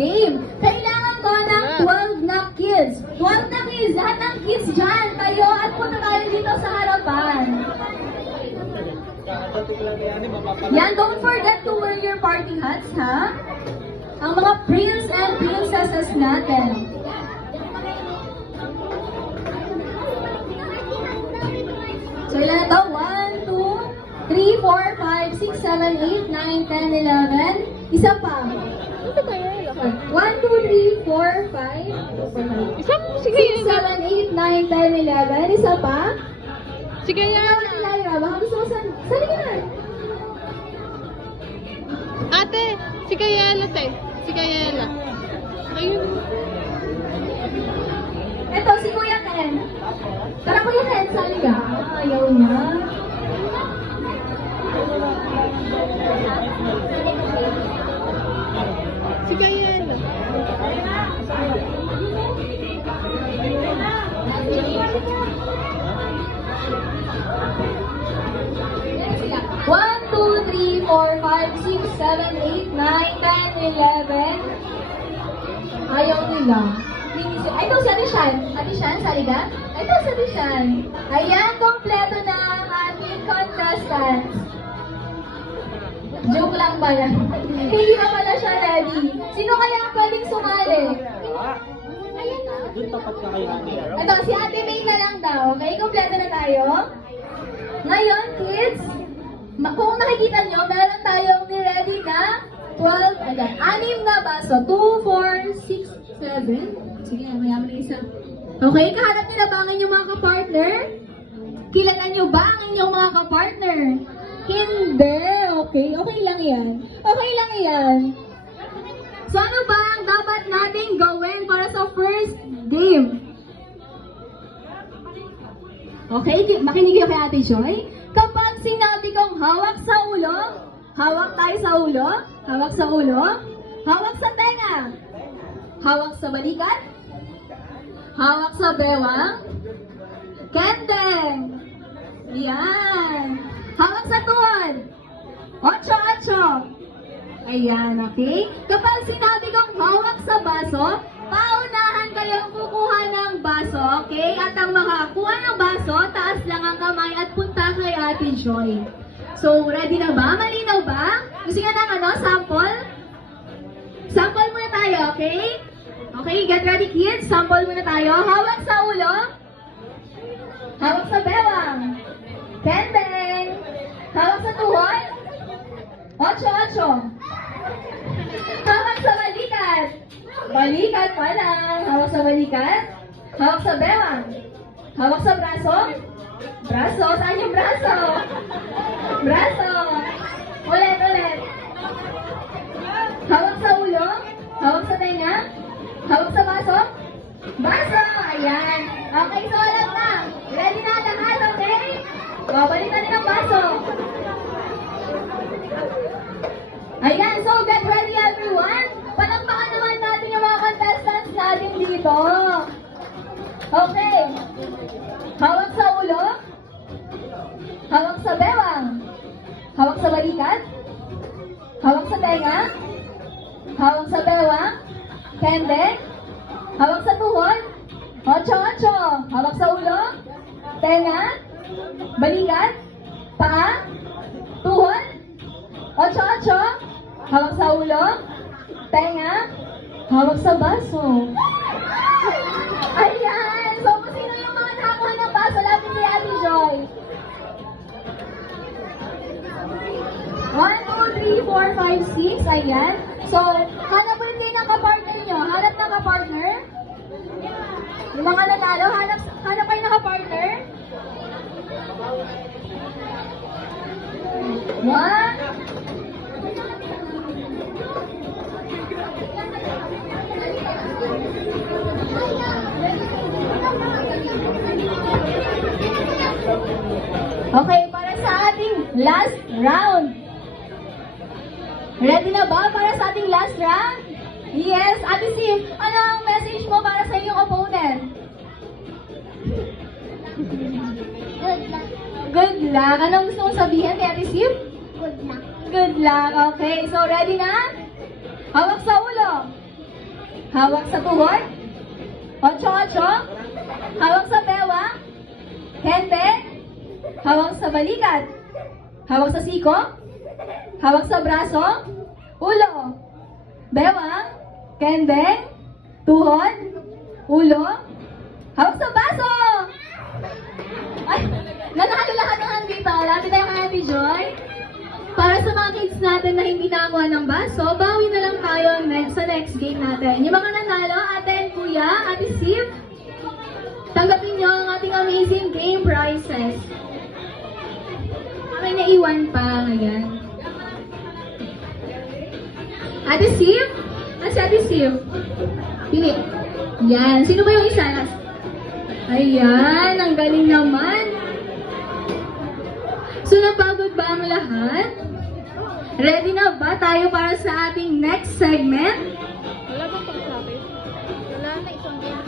game. Kailangan ko ng 12 na kids. 12 na kids, lahat ng kids dyan. Tayo at punta tayo dito sa harapan. Yan, don't forget to wear your party hats, ha? Ang mga prince and princesses natin. So, ilan na ito? 1, 2, 3, 4, 5, 6, 7, 8, 9, 10, 11. Isa pa. 1, 2, 3, 4, 5, Isa mo, sige 6, 7, 8, 9, 10, 11. Isa pa. Sige yan. Lyra, baka gusto mo sali ka na. Ate, si Kayela, te. Si Kayela. Ayun. Ito, si Kuya Ken. Tara Kuya Ken, sali ka. Ayaw niya. Si Kayela. One, two, three, four, five, six, seven, eight, nine, 10, 11. Ayaw nila. Ay, ito si Ate Shan. Ate Shan, sali ka? Ito si Ate Shan. Ayan, kompleto na ang ating contestants. Joke lang ba yan? Hindi pa pala siya ready. Sino kaya ang pwedeng sumali? Ayan na. Ito, si Ate May na lang daw. Okay, kompleto na tayo. Ngayon, kids, kung nakikita nyo, meron tayong ni-ready na 12, ayan, 6 na baso. 2, 4, 6, 7. Sige, mayaman na isa. Okay, kahanap nyo na ba ang inyong mga kapartner? Kilala nyo ba ang inyong mga kapartner? Hindi. Okay, okay lang yan. Okay lang yan. So ano ba ang dapat nating gawin para sa first game? Okay, makinig kayo kay Ate Joy. Kapag sinabi kong hawak sa ulo, hawak tayo sa ulo, hawak sa ulo, hawak sa tenga, hawak sa balikat, hawak sa bewang, kendeng, yan, hawak sa tuhod, ocho. Ayan, okay? Kapag sinabi kong hawak sa baso, paunahan kayong kukuha ng baso, okay? At ang makakuha ng baso, taas lang ang kamay at punta kay Ate Joy. So, ready na ba? Malinaw ba? Gusto nga ng sample? Sample muna tayo, okay? Okay, get ready kids. Sample muna tayo. Hawak sa ulo. Hawak sa bewang. Kendeng. Hawak sa tuhod. Ocho. Hawak sa balikat. Balikat pa lang. Hawak sa balikat. Hawak sa bewang. Hawak sa braso. Braso. Saan yung braso? Braso. Ulit. Hawak sa ulo. Hawak sa tenga. Hawak sa baso. Baso. Ayan. Okay, so alam na. Ready na lahat, okay? Babalikan din ang baso. Ayan, so get ready everyone. Palakpakan naman natin yung mga contestants natin dito. Okay. Hawak sa ulo. Hawak sa bewang. Hawak sa balikat. Hawak sa tenga. Hawak sa bewang. Kendeng. Hawak sa tuhod. Ocho. Hawak sa ulo. Tenga. Balikat. Paa. Tuhod. Ocho. Hawak sa ulo. Tenga. Hawak sa baso. Ayan! So, kung sino yung mga nakakuha ng baso, lapit kay Ate Joy. 1, 2, 3, 4, 5, 6. Ayan. So, hanap ulit kayo ng kapartner nyo. Hanap ng kapartner. Yung mga nanalo, hanap kayo ng kapartner. 1. Okay, para sa ating last round. Ready na ba para sa ating last round? Yes, Ate Sim, ano ang message mo para sa iyong opponent? Good luck. Good luck. Anong gusto mong sabihin kay Ate Sim? Good luck. Good luck. Okay, so ready na? Hawak sa ulo. Hawak sa tuhod. 8-8. Hawak sa bewang. Henbeng. Hawak sa balikat. Hawak sa siko. Hawak sa braso. Ulo. Bewang. Henbeng. Tuhod. Ulo. Hawak sa baso. Ay, nanalo lahat ng handito. Lapit tayo kay Ate Joy. Para sa mga kids natin na hindi nakakuha ng baso, bawi na lang tayo sa next game natin. Yung mga nanalo, Ate and Kuya, Ate Siv, tanggapin nyo ang ating amazing game prizes. May naiwan pa ngayon. Ate Siv? Si Ate Siv? Pili. Yan. Sino ba yung isa? Ayan, ang galing naman. So, napagod ba ang lahat? Ready na ba tayo para sa ating next segment? Wala bang pagsabi? Wala na isang game.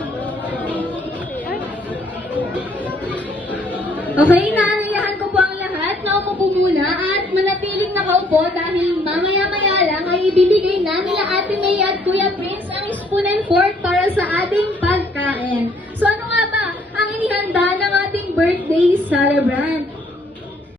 Okay, naanayahan ko po ang lahat na umupo muna at manatiling nakaupo dahil mamaya-maya lang ay ibibigay na nila Ate May at Kuya Prince ang spoon and fork para sa ating